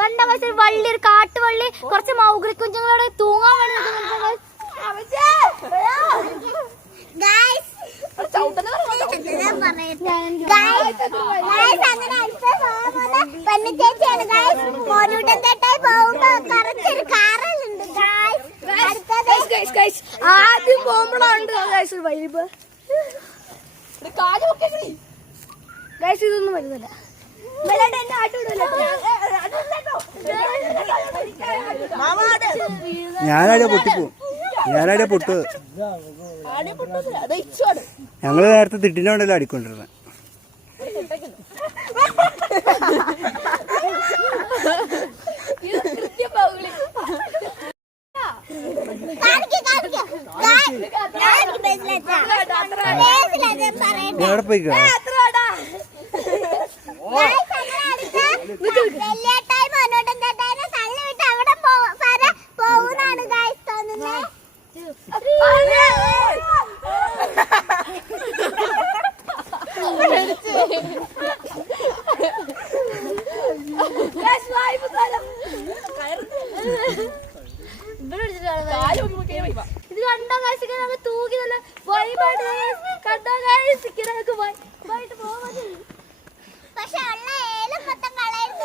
കണ്ട ഒരു വള്ളി, ഒരു കാട്ടുവള്ളി, കുറച്ച് മൗഗ്രി കുഞ്ഞുങ്ങളോട് തൂങ്ങാൻ വേണ്ടി ആദ്യം പോകുമ്പോഴുണ്ട് വൈബ്. ഇതൊന്നും വരുന്നില്ല. ഞാനാടെ പൊട്ടിപ്പോവും, ഞാനാടെ പൊട്ട്. ഞങ്ങള് നേരത്തെ തിട്ടിനോണ്ടല്ലോ അടിക്കൊണ്ടിരുന്നത്. എവിടെ പോയിക്കോ? ഇത് കണ്ടോ തൂക്കി നല്ല വൈബായിട്ട് കണ്ടോ പോവാ. പക്ഷെ ഉള്ള ഏലം മൊത്തം കളയുന്ന